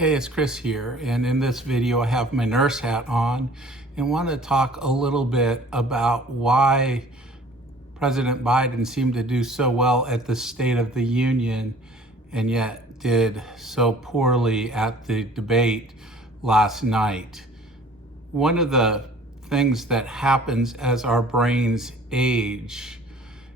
Hey, it's Chris here, and in this video I have my nurse hat on and want to talk a little bit about why President Biden seemed to do so well at the State of the Union and yet did so poorly at the debate last night. One of the things that happens as our brains age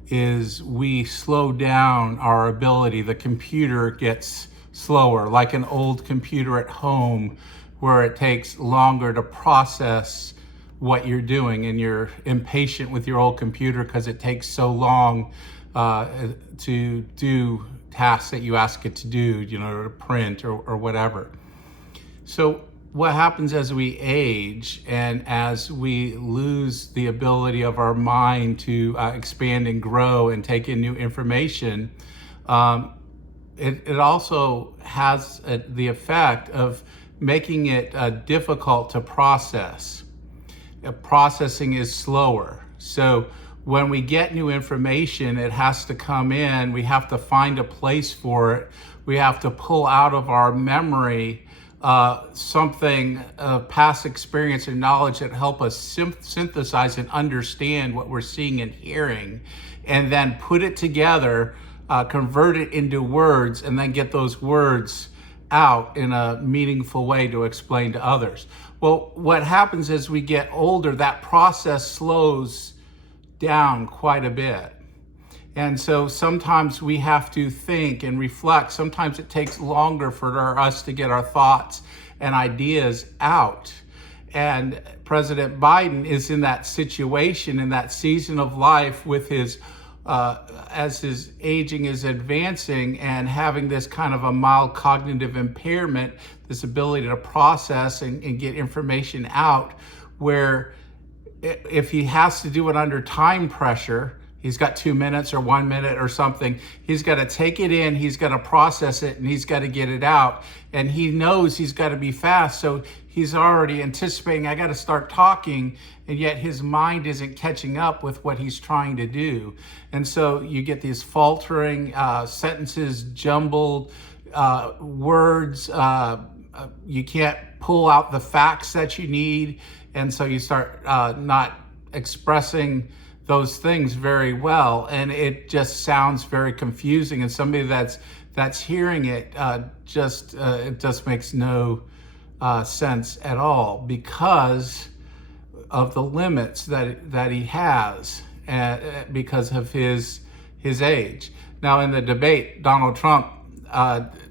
is we slow down our ability. The computer gets slower, like an old computer at home where it takes longer to process what you're doing, and you're impatient with your old computer because it takes so long to do tasks that you ask it to do, to print or whatever. So what happens as we age and as we lose the ability of our mind to expand and grow and take in new information, it also has the effect of making it difficult to process. Processing is slower. So when we get new information, it has to come in. We have to find a place for it. We have to pull out of our memory something, past experience and knowledge that help us synthesize and understand what we're seeing and hearing, and then put it together, convert it into words, and then get those words out in a meaningful way to explain to others. Well, what happens as we get older, that process slows down quite a bit. And so sometimes we have to think and reflect. Sometimes it takes longer for us to get our thoughts and ideas out. And President Biden is in that situation, in that season of life with his as his aging is advancing and having this kind of a mild cognitive impairment, this ability to process and get information out, where if he has to do it under time pressure, he's got 2 minutes or 1 minute or something, he's got to take it in, he's got to process it, and he's got to get it out. And he knows he's got to be fast, so he's already anticipating, I got to start talking, and yet his mind isn't catching up with what he's trying to do. And so you get these faltering sentences, jumbled words, you can't pull out the facts that you need, and so you start not expressing those things very well, and it just sounds very confusing. And somebody that's hearing it it just makes no sense at all because of the limits that he has because of his age. Now, in the debate, Donald Trump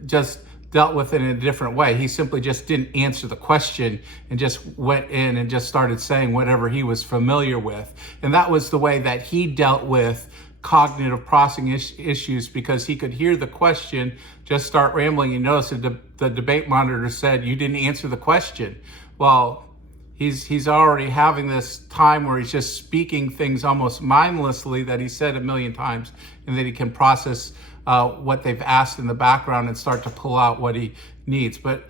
just dealt with it in a different way. He simply just didn't answer the question and just went in and just started saying whatever he was familiar with. And that was the way that he dealt with cognitive processing issues, because he could hear the question, just start rambling. You notice that the debate monitor said, "You didn't answer the question." Well, he's already having this time where he's just speaking things almost mindlessly that he said a million times, and that he can process what they've asked in the background and start to pull out what he needs. But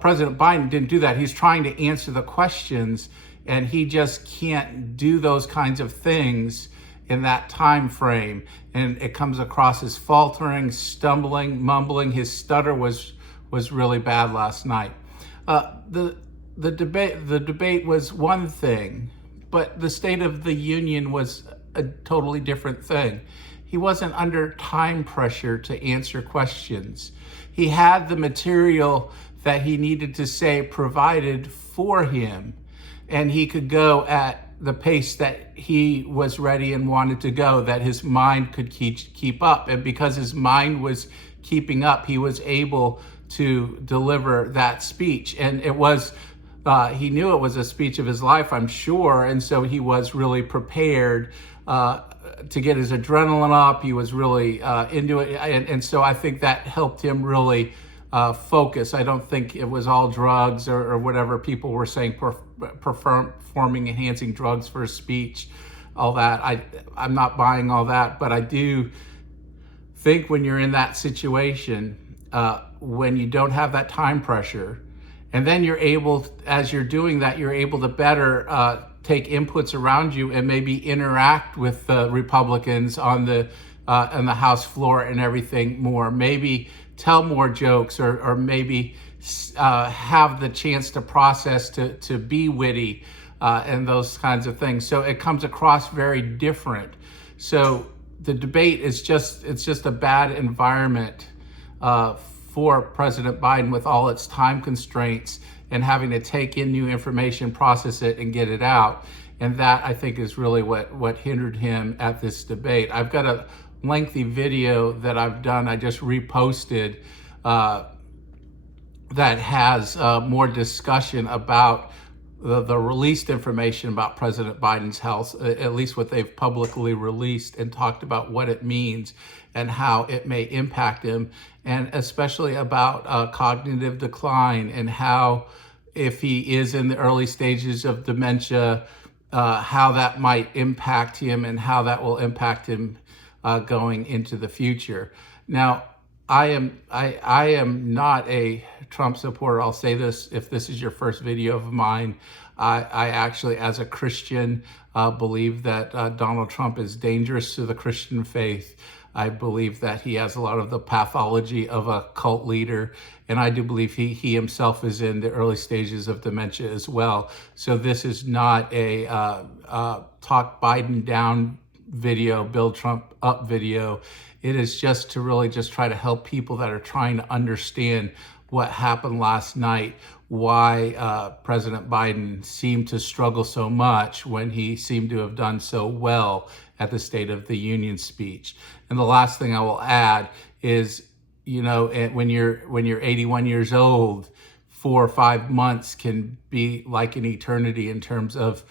President Biden didn't do that. He's trying to answer the questions, and he just can't do those kinds of things in that time frame. And it comes across as faltering, stumbling, mumbling. His stutter was really bad last night. The debate was one thing, but the State of the Union was a totally different thing. He wasn't under time pressure to answer questions. He had the material that he needed to say provided for him, and he could go at the pace that he was ready and wanted to go, that his mind could keep up. And because his mind was keeping up, he was able to deliver that speech. And it was, he knew it was a speech of his life, I'm sure, and so he was really prepared to get his adrenaline up. He was really into it. And so I think that helped him really focus. I don't think it was all drugs or whatever people were saying, performing enhancing drugs for speech, all that. I'm not buying all that, but I do think when you're in that situation, when you don't have that time pressure, and then you're able, as you're doing that, you're able to better take inputs around you and maybe interact with the Republicans on the House floor and everything more. Maybe tell more jokes or maybe have the chance to process, to be witty, and those kinds of things. So it comes across very different. So the debate is it's just a bad environment for President Biden, with all its time constraints and having to take in new information, process it, and get it out. And that, I think, is really what hindered him at this debate. I've got a lengthy video that I've done, I just reposted, that has more discussion about the released information about President Biden's health, at least what they've publicly released, and talked about what it means and how it may impact him, and especially about cognitive decline, and how, if he is in the early stages of dementia, how that might impact him and how that will impact him going into the future. Now, I am not a Trump supporter. I'll say this, if this is your first video of mine, I actually, as a Christian, believe that Donald Trump is dangerous to the Christian faith. I believe that he has a lot of the pathology of a cult leader, and I do believe he himself is in the early stages of dementia as well. So this is not a talk Biden down video, build Trump up video. It is just to really just try to help people that are trying to understand what happened last night, why President Biden seemed to struggle so much when he seemed to have done so well at the State of the Union speech. And the last thing I will add is, you know, when you're 81 years old, 4 or 5 months can be like an eternity in terms of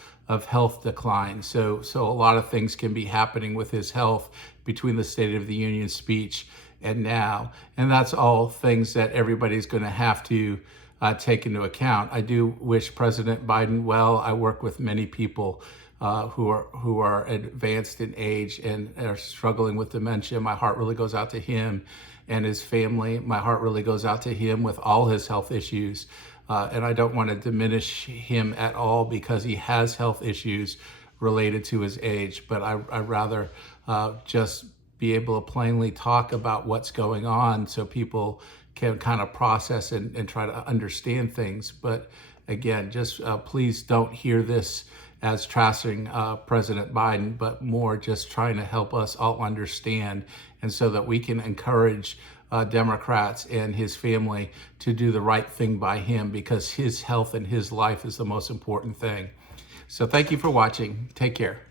health decline. So a lot of things can be happening with his health between the State of the Union speech and now. And that's all things that everybody's going to have to take into account. I do wish President Biden well. I work with many people who are advanced in age and are struggling with dementia. My heart really goes out to him and his family. My heart really goes out to him with all his health issues. And I don't want to diminish him at all because he has health issues related to his age, but I'd rather just be able to plainly talk about what's going on so people can kind of process and try to understand things. But again, just please don't hear this as trashing President Biden, but more just trying to help us all understand, and so that we can encourage Democrats and his family to do the right thing by him, because his health and his life is the most important thing. So thank you for watching. Take care.